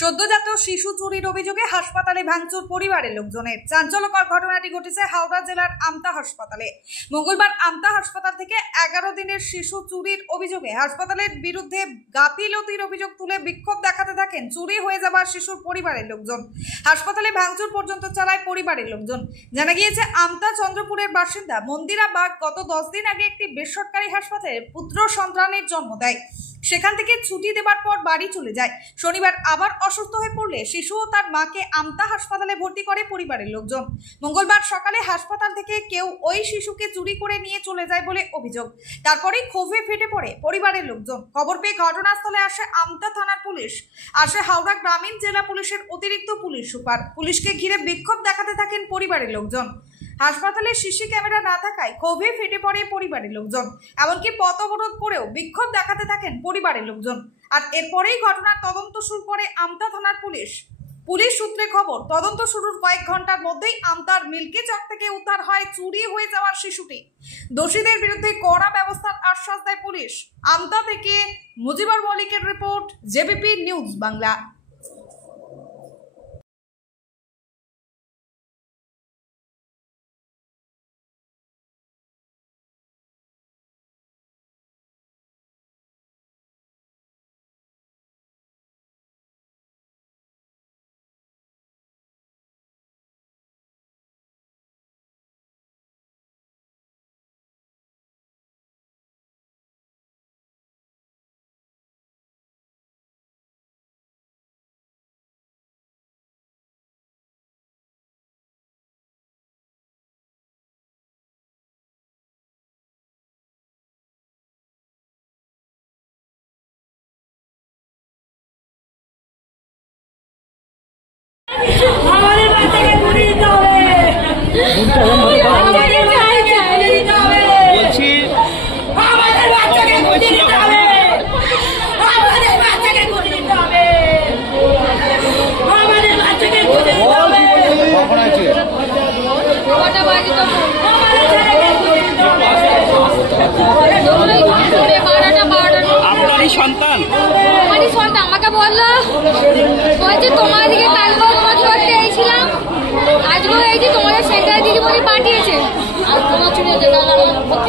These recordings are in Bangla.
সদ্যজাত শিশু চুরির অভিযোগে হাসপাতালে ভাঙচুর পরিবারের লোকজনের। চাঞ্চল্যকর ঘটনাটি ঘটেছে হাওড়া জেলার আমতা হাসপাতালে। মঙ্গলবার আমতা হাসপাতাল থেকে এগারো দিনের শিশু চুরির অভিযোগে হাসপাতালের বিরুদ্ধে গাফিলতির অভিযোগ তুলে বিক্ষোভ দেখাতে থাকেন চুরি হয়ে যাওয়া শিশুর পরিবারের লোকজন। হাসপাতালে ভাঙচুর পর্যন্ত চালায় পরিবারের লোকজন। জানা গিয়েছে, আমতা চন্দ্রপুরের বাসিন্দা মন্দিরা বাগ গত দশ দিন আগে একটি বেসরকারি হাসপাতালে পুত্র সন্তানের জন্ম দেয়। সেখান থেকে ছুটি দেবার পর বাড়ি চলে যায়। শনিবার আবার অসুস্থ হয়ে পড়লে শিশু ও তার মাকে আমতা হাসপাতালে ভর্তি করে পরিবারের লোকজন। মঙ্গলবার সকালে হাসপাতাল থেকে কেউ ওই শিশুকে চুরি করে নিয়ে চলে যায় বলে অভিযোগ। তারপরেই ক্ষোভে ফেটে পড়ে পরিবারের লোকজন। খবর পেয়ে ঘটনাস্থলে আসে আমতা থানার পুলিশ। আসে হাওড়া গ্রামীণ জেলা পুলিশের অতিরিক্ত পুলিশ সুপার। পুলিশকে ঘিরে বিক্ষোভ দেখাতে থাকেন পরিবারের লোকজন। হাসপাতালে সিসি ক্যামেরা না থাকায় ক্ষোভে ফেটে পড়ে পরিবারের লোকজন। এমনকি পথ অবরোধ করেও বিক্ষোভ দেখাতে থাকেন পরিবারের লোকজন। আর এরপরেই ঘটনার তদন্ত শুরু করে আমতা থানার পুলিশ। পুলিশ সূত্রে খবর, তদন্ত শুরুর কয়েক ঘণ্টার মধ্যেই আমতার মিল্কি চক থেকে উদ্ধার হয় চুরি হয়ে যাওয়ার শিশুটি। দোষীদের বিরুদ্ধে কড়া ব্যবস্থার আশ্বাস দেয় পুলিশ। আমতা থেকে মুজিবর মল্লিকের রিপোর্ট, জেবিপি নিউজ বাংলা।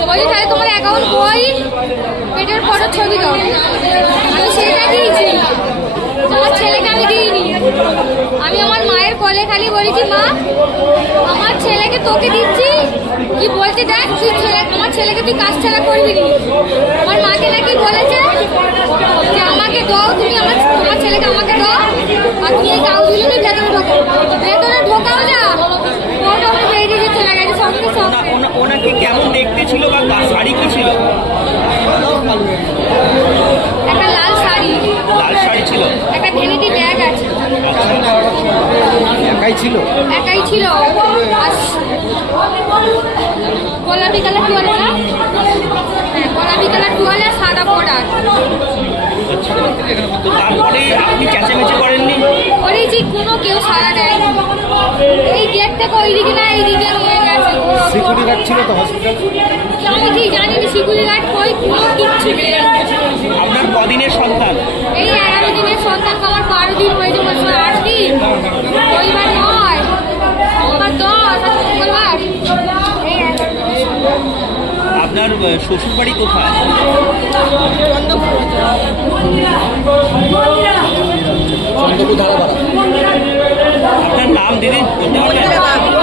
বলছি তাহলে তোমার অ্যাকাউন্ট বই পেটের ফটো ছবি দাও। আমি সেটা দিয়েছি আমার ছেলেকে আমি দিইনি। আমি আমার মায়ের কোলে খালি বলেছি, মা, আমার ছেলেকে তোকে দিচ্ছি। কি বলছে দেখ, তুই ছেলে, আমার ছেলেকে তুই কাজ ছাড়া করবি নি? আমার মাকে নাকি বলেছে যে, আমাকে দাও, তুমি আমার আমার ছেলেকে আমাকে দাও, আর তুমি এই নিয়ে ভেতরে ঢোকাও। ভেতরে ঢোকাও না ওনাকে কেমন ছিল বা তার শাড়ি কি ছিল? একটা লাল শাড়ি। লাল শাড়ি ছিল। একটা ব্যাগ আছে। একাই ছিল? একাই ছিল। গোলাপি কালার টুয়ালে না? হ্যাঁ গোলাপি কালার টুয়ালে সাদা বর্ডার তো তারপরে আপনি চেঁচামেচি করেননি? করেছি কোনো কেউ সারা দেয় এই গেট থেকে ওইদিকে না এইদিকে নিয়ে গেছে। জানি না কই কিচ্ছু আপনার কদিনের সন্তান? এই এগারো দিনের সন্তান আমার বারো দিন হয়েছে বলছে আট দিন। রবিবার নয় সোমবার দশ আর মঙ্গলবার। এই এগারো দিনের সন্তান। আপনার শ্বশুর বাড়ি কোথায়? আপনার নাম দিদি বলতে পারবেন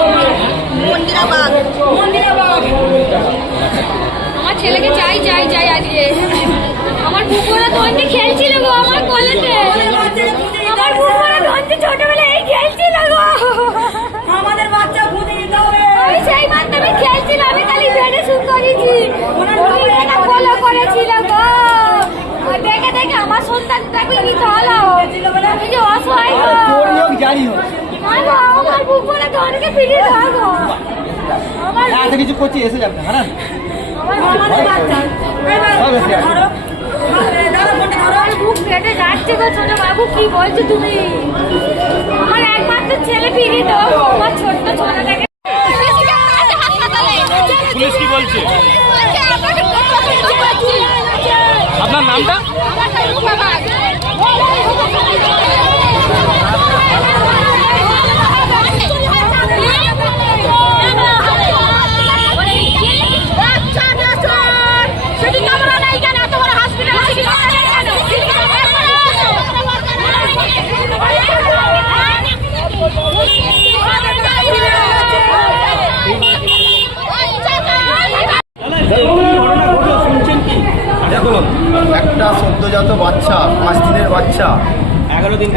আমার ছেলেকে চাই চাই চাই আজকে আমার বুকুরা ধরতে খেলছিল গো আমার কোলেতে আমার বুকুরা ধরতে ছোটবেলায় এই খেলছিল গো আমাদের বাচ্চা ঘুরিয়ে দিতে হবে আমি সেই মাধ্যমে খেলছিলাম আমি খালি বেডে শুট করেছি ওই এটা ফলো করেছিল গো আর দেখে দেখে আমার সন্তানটাকে কি বলছো তুমি আমার একমাত্র ছেলে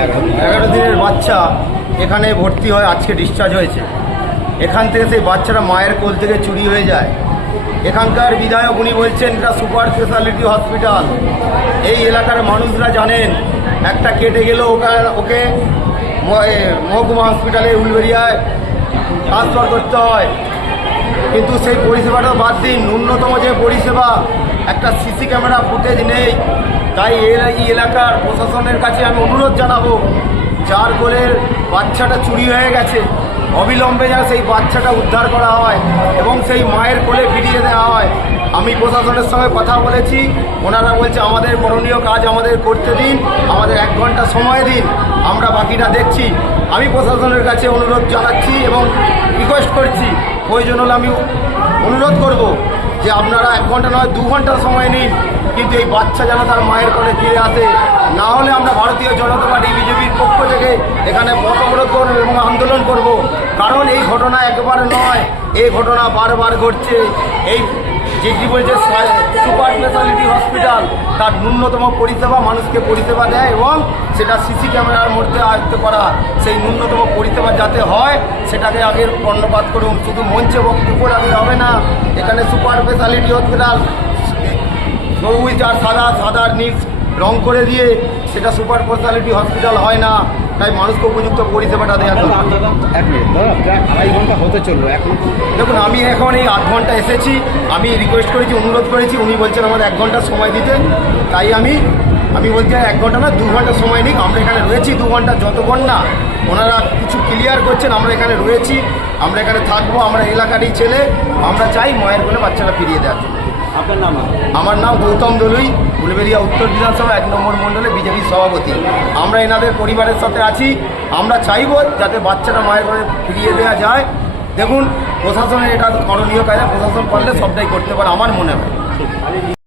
এগারো দিনের বাচ্চা এখানে ভর্তি হয় আজকে ডিসচার্জ হয়েছে। এখান থেকে সেই বাচ্চারা মায়ের কোল থেকে চুরি হয়ে যায়। এখানকার বিধায়ক উনি বলছেন, এটা সুপার স্পেশালিটি হসপিটাল এই এলাকার মানুষরা জানেন, একটা কেটে গেল ওকে মহকুমা হসপিটালে উলবেরিয়ায় ট্রান্সফার করতে হয়। কিন্তু সেই পরিষেবাটা বাদ দিন। ন্যূনতম যে পরিষেবা, একটা সিসি ক্যামেরা ফুটেজ নেই। তাই এই এলাকার প্রশাসনের কাছে আমি অনুরোধ জানাব, যার কোলের বাচ্চাটা চুরি হয়ে গেছে, অবিলম্বে যেন সেই বাচ্চাটা উদ্ধার করা হয় এবং সেই মায়ের কোলে ফিরিয়ে দেওয়া হয়। আমি প্রশাসনের সঙ্গে কথা বলেছি, ওনারা বলছে, আমাদের করণীয় কাজ আমাদের করতে দিন, আমাদের এক ঘণ্টা সময় দিন, আমরা বাকিটা দেখছি। আমি প্রশাসনের কাছে অনুরোধ জানাচ্ছি এবং রিকোয়েস্ট করছি, প্রয়োজন হলে আমি অনুরোধ করব। যে আপনারা এক ঘণ্টা নয়, দু ঘণ্টা সময় নিন, কিন্তু এই বাচ্চা যেন তার মায়ের কোলে ফিরে আসে। না হলে আমরা ভারতীয় জনতা পার্টি, বিজেপির পক্ষ থেকে এখানে পথ অবরোধ এবং আন্দোলন করব। কারণ এই ঘটনা একবার নয়, এই ঘটনা বারবার ঘটছে। এই কি বলছে? সুপার স্পেশালিটি হসপিটাল তার ন্যূনতম পরিষেবা মানুষকে পরিষেবা দেয় এবং সেটা সিসি ক্যামেরার মধ্যে আয়ত্ত করা সেই ন্যূনতম পরিষেবা যাতে হয়, সেটাকে আগে কর্ণপাত করুন। শুধু মঞ্চে বক্তব্য রাখলে হবে না, এখানে সুপার স্পেশালিটি হসপিটাল সবুজ আর সাদা, সাদার নিচ রং করে দিয়ে সেটা সুপার স্পেশালিটি হসপিটাল হয় না তাই মানুষকে উপযুক্ত পরিষেবাটা দেওয়া আড়াই ঘণ্টা হতে চলল এখন? দেখুন আমি এখন এই আধ ঘণ্টা এসেছি আমি রিকোয়েস্ট করেছি অনুরোধ করেছি উনি বলছেন আমার এক ঘণ্টা সময় দিতে তাই আমি আমি বলছি এক ঘণ্টা না দু ঘণ্টা সময় নিক আমরা এখানে রয়েছি দু ঘণ্টা যতক্ষণ না ওনারা কিছু ক্লিয়ার করছেন আমরা এখানে রয়েছি আমরা এখানে থাকব আমরা এলাকারই ছেলে আমরা চাই মায়ের কোলে বাচ্চাটা ফিরিয়ে দেওয়ার জন্য। আমার নাম গৌতম দলুই ফুলবেরিয়া উত্তর বিধানসভা এক নম্বর মণ্ডলে বিজেপির সভাপতি। আমরা এনাদের পরিবারের সাথে আছি। আমরা চাইব যাতে বাচ্চাটা মায়ের ঘরে ফিরিয়ে দেওয়া যায়। দেখুন, প্রশাসনের এটা করণীয় কাজে, প্রশাসন পারলে সবটাই করতে পারে, আমার মনে হয়।